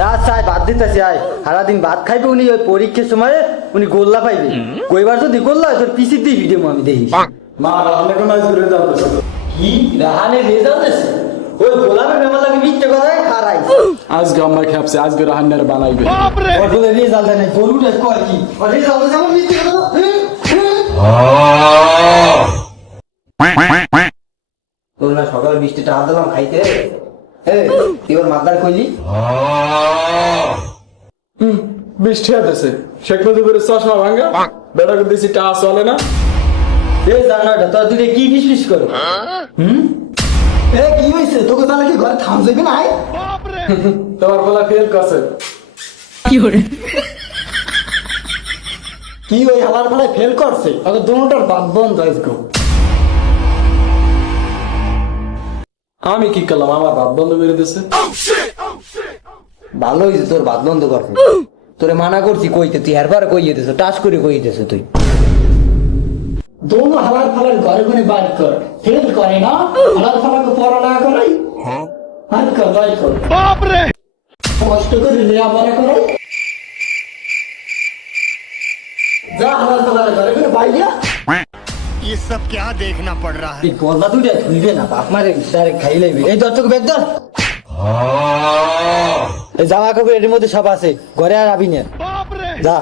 আচ্ছা ভাত দিতেছি আয়, সারাদিন ভাত খাইবে উনি, ওই পরীক্ষার সময় উনি গোল্লা পাইবে, কইবার যদি গোল্লা তোর পিসির দিয়ে ভিডিও আমি দেখি। মা রান্না কোন আজ করে দাও কি রাহানে রেজাল্ট আছে, ওই গোলাপের মেমা লাগে মিথ্যে কথায় খারাই। আজকে আম্মা খেপছে, আজকে রান্নার বানাইবে। ওর বলে রেজাল্ট নাই, গরুটা কয় কি ওর রেজাল্ট যেমন মিথ্যে কথা। তোমরা সকালে বৃষ্টিটা হাত দিলাম খাইতে, তুই ওর মাদার কইলি বৃষ্টি হতেছে, শেখ মুজিবের চশমা ভাঙ্গা, বেটাকে দিছি টা চলে না। এই জানাটা তোর দিকে কি ফিস করো? কি হয়েছে তোকে তাহলে কি ঘরে থাম যাবে না? তোমার বলা ফেল করছে। কি ওই হালার ফেলায় ফেল করছে? ওকে দুটোটার বাদ বন্ধ হয়েছে। আমি কি করলাম? আমার ভাত বন্ধ করে দিছে। ভালো হয়েছে তোর ভাত বন্ধ করছে, তোরে মানা করছি কইতে, তুই এরপরে কইয়ে দিছ, টাচ করে কইয়ে দিছ তুই। दोनों हलाल फलाल घरे घरे बात कर, फेल करे ना हलाल फलाल को पढ़ा ना करे। हाँ हाँ कर बात कर। बाप रे कष्ट कर लिया हमारा करो, जा हलाल फलाल घरे घरे बात लिया। ये सब क्या देखना पड़ रहा है? এই বললা দুইটা ধুইবে না, বাপ মারে ডাইরেক্ট খাই লাইবে। এই দর্শক বেদ ধর, এই জামা কাপড় এর মধ্যে সব আছে, ঘরে আর আবি না, যা।